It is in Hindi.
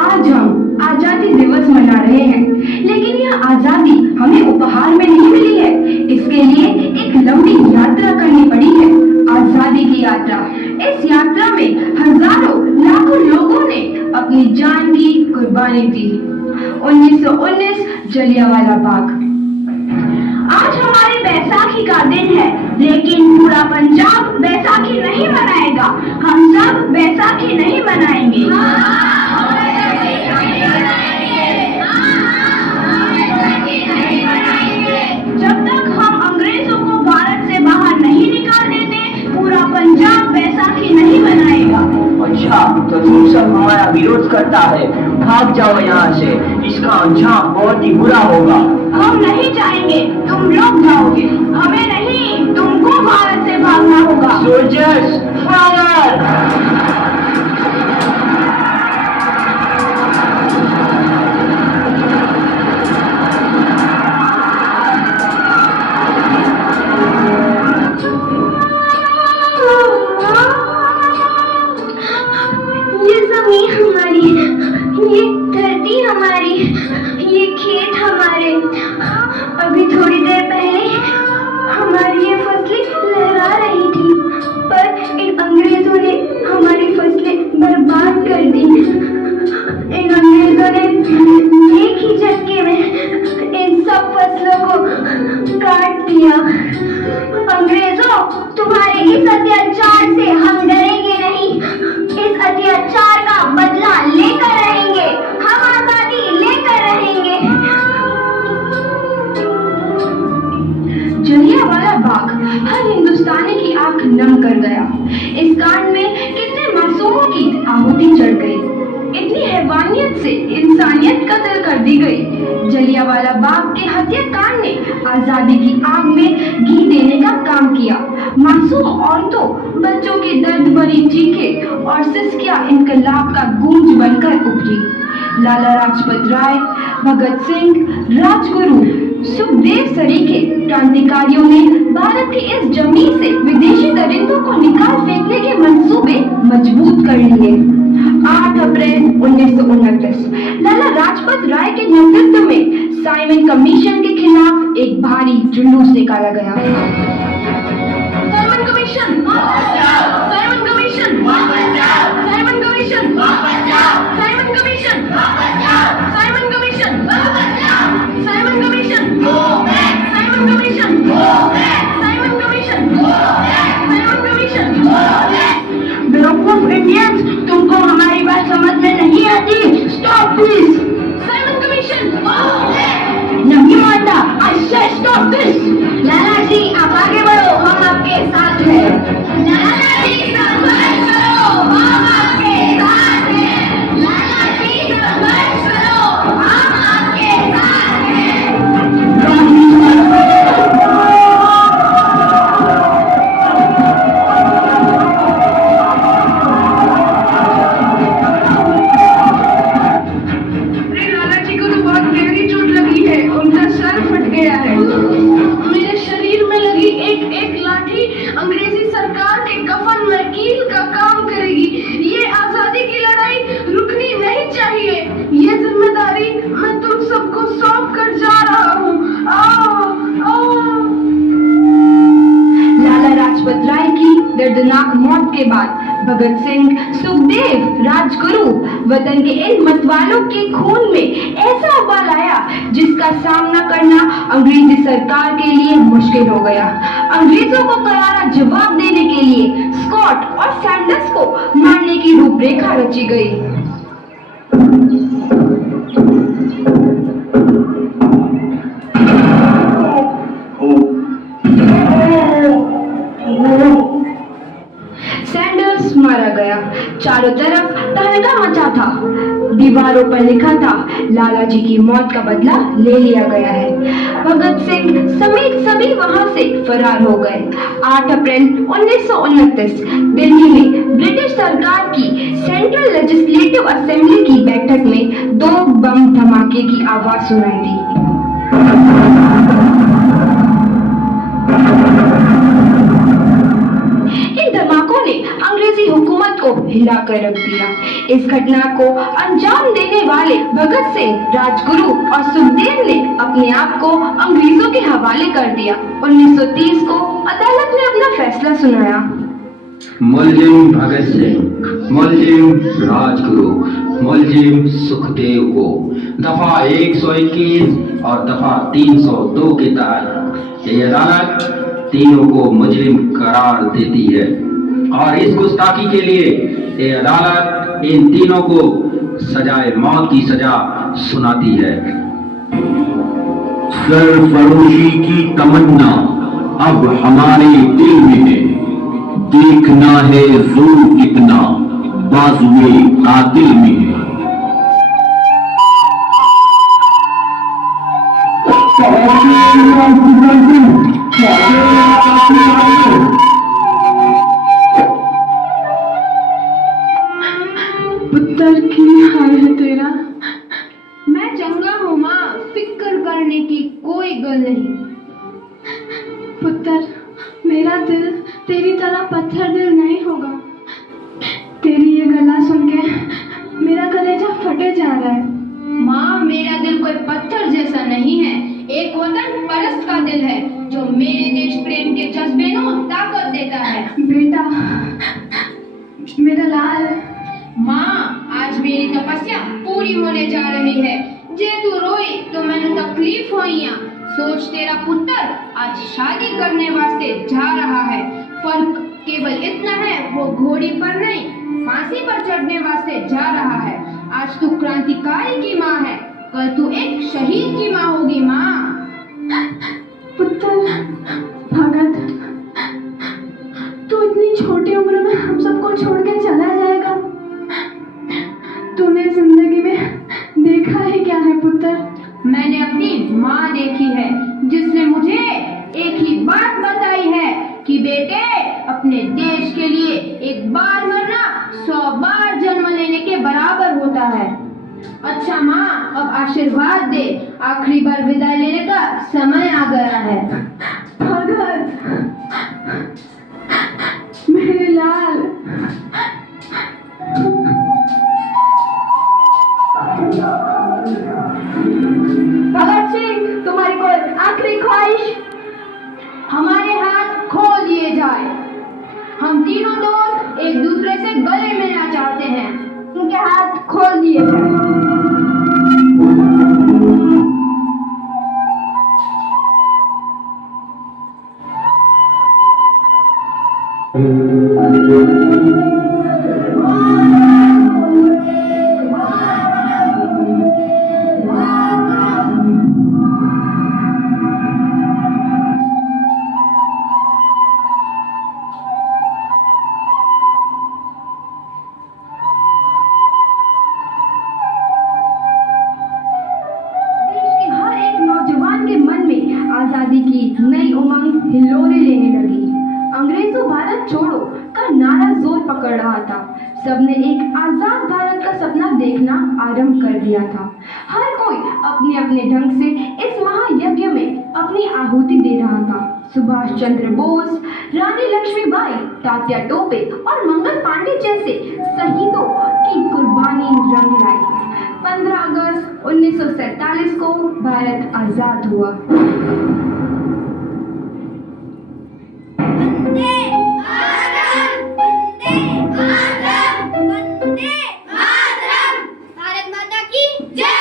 आज हम आजादी दिवस मना रहे हैं, लेकिन यह आजादी हमें उपहार में नहीं मिली है। इसके लिए एक लंबी यात्रा करनी पड़ी है, आजादी की यात्रा। इस यात्रा में हजारों लाखों लोगों ने अपनी जान की कुर्बानी दी। 1919 जलियांवाला बाग। आज हमारी बैसाखी का दिन है, लेकिन पूरा पंजाब बैसाखी नहीं मनाएगा। हम सब बैसाखी नहीं मनाएंगे। जब तक हम अंग्रेजों को भारत से बाहर नहीं निकाल देते, पूरा पंजाब बैसाखी नहीं मनाएगा। अच्छा, तो तुम सब हमारा विरोध करता है, भाग जाओ यहाँ से। इसका अंजाम बहुत ही बुरा होगा। हम नहीं जाएंगे, तुम लोग जाओगे। हमें नहीं, तुमको भारत से भागना होगा। Soldiers fire! ये जमीन हमारी, ये धरती हमारी, ये खेत हमारे। अभी थोड़ी देर पहले हमारी ये फसलें लहरा रही थी, पर इन अंग्रेजों ने हमारी फसलें बर्बाद कर दी। इन अंग्रेजों ने एक ही झटके में इन सब फसलों को काट दिया। अंग्रेजों, तुम्हारे इस अत्याचार से हम डरेंगे नहीं। इस अत्याचार का बदला लेकर रहेंगे। हम आजादी लेकर रहेंगे। जलियांवाला बाग हर हिंदुस्तानी की आंख नम कर गया। इस कांड में कितने मासूमों की आहुति चढ़ गई, इतनी हैवानियत से इंसानियत कत्ल कर दी गई। जलियांवाला बाग के हत्याकांड ने आजादी की आग में घी देने का काम किया। मासूम औरतों, बच्चों की दर्द भरी चीखें और सिसकियां इनकलाब का गूंज बनकर उभरी। लाला लाजपत राय, भगत सिंह, राजगुरु, सुखदेव सरीखे क्रांतिकारियों ने भारत की इस जमीन से विदेशी दरिंदों को निकाल फेंकने के मंसूबे मजबूत कर लिए। 8 अप्रैल 1929 लाला लाजपत राय के नेतृत्व में साइमन कमीशन के खिलाफ एक भारी जुलूस निकाला गया। Simon commission, Simon commission, Simon commission, Simon commission, Simon commission, Simon commission, Simon commission, Simon commission, Simon commission. बेवकूफ इंडियंस, तुमको हमारी बात समझ में नहीं आती। Stop this. Simon commission. नहीं मानता। आई से स्टॉप दिस। लाला जी, आप आगे बढ़ो, हम आपके साथ हैं। लाला जी, संघर्ष करो, हम आपके साथ हैं। लाला जी, संघर्ष करो, हम आपके साथ हैं। लाला जी को तो बहुत गहरी चोट लगी है, उनका सर फट गया है। मेरे शरीर में लगी एक एक लाठी अंग्रेजी सरकार के कफन में कील का काम करेगी। ये आजादी की लड़ाई रुकनी नहीं चाहिए। ये जिम्मेदारी मैं तुम सबको सौंप कर जा रहा हूँ। लाला लाजपत राय की दर्दनाक मौत के बाद भगत सिंह, सुखदेव, राजगुरु वतन के इन मतवालों के खून में ऐसा उबाल आया जिसका सामना करना अंग्रेजी सरकार के लिए मुश्किल हो गया। अंग्रेजों को करारा जवाब देने के लिए स्कॉट और सैंडर्स को मारने की रूपरेखा रची गई। सैंडर्स मारा गया। चारों तरफ तहलका मचा था। दीवारों पर लिखा था, लाला जी की मौत का बदला ले लिया गया है। भगत सिंह समेत सभी वहां से फरार हो गए। 8 अप्रैल 1929 दिल्ली में ब्रिटिश सरकार की सेंट्रल लेजिस्लेटिव असेंबली की बैठक में 2 बम धमाके की आवाज सुनाई दी। इन आतंकी धमाकों ने अंग्रेजी हुकूमत को हिलाकर रख दिया। इस घटना को अंजाम देने वाले भगत सिंह, राजगुरु और सुखदेव ने अपने आप को अंग्रेजों के हवाले कर दिया। 1930 को अदालत ने अपना फैसला सुनाया। मुलजिम भगत सिंह, मुलजिम राजगुरु, मुलजिम सुखदेव को दफा 121 और दफा 302 के तहत ये अदालत तीनों को मुजरिम करार देती है और इस गुस्ताखी के लिए ये अदालत इन तीनों को सजाए मौत की सजा सुनाती है। सरफरोशी की तमन्ना अब हमारे दिल में है, देखना है जोर कितना बाजुए कातिल में है। पुत्र की हाल है तेरा। मैं चंगा हूँ माँ, फिक्र करने की कोई गल नहीं। पुत्र, मेरा दिल तेरी तरह पत्थर दिल नहीं होगा। तेरी ये गला सुन के मेरा कलेजा फटे जा रहा है। माँ, मेरा दिल कोई पत्थर जैसा नहीं है, एक वतन परस्त का दिल है जो मेरे देश प्रेम के जज्बे को ताकत देता है। बेटा, मेरा लाल। माँ, आज मेरी तपस्या पूरी होने जा रही है। जे तू रोई तो मैंने तकलीफ होइया। सोच, तेरा पुत्र आज शादी करने वास्ते जा रहा है। फर्क केवल इतना है, वो घोड़ी पर नहीं फांसी पर चढ़ने वास्ते जा रहा है। आज तू क्रांतिकारी की माँ है, कल तू एक शहीद की माँ होगी। माँ, पुत्र भगत, तू इतनी छोटी उम्र में हम सबको छोड़ के चला जाएगा। तूने जिंदगी में देखा है क्या है पुत्र? मैंने अपनी माँ देखी है जिसने मुझे एक ही बात बताई है कि बेटे, अपने देश के लिए एक बार मरना 100 बार जन्म लेने के बराबर होता है। अच्छा माँ, अब आशीर्वाद दे, आखिरी बार विदाई लेने का समय आ गया है। भगत, मेरे लाल। भगत सिंह, तुम्हारी कोई आखिरी ख्वाहिश? हमारे हाथ खोल दिए जाए। हम तीनों दोस्त एक दूसरे से गले मिलना चाहते हैं। उनके हाथ खोल दिए जाए। आजादी की नई उमंग हिलोरे लेने लगी। अंग्रेजों भारत छोड़ो का नारा जोर पकड़ रहा था। सबने एक आजाद भारत का सपना देखना आरंभ कर दिया था। हर कोई अपने अपने ढंग से इस महायज्ञ में अपनी आहुति दे रहा था। सुभाष चंद्र बोस, रानी लक्ष्मीबाई, तात्या टोपे और मंगल पांडे जैसे शहीदों की कुर्बानी रंग लाई। 15 अगस्त 1947 को भारत आजाद हुआ। भारत माता की जय।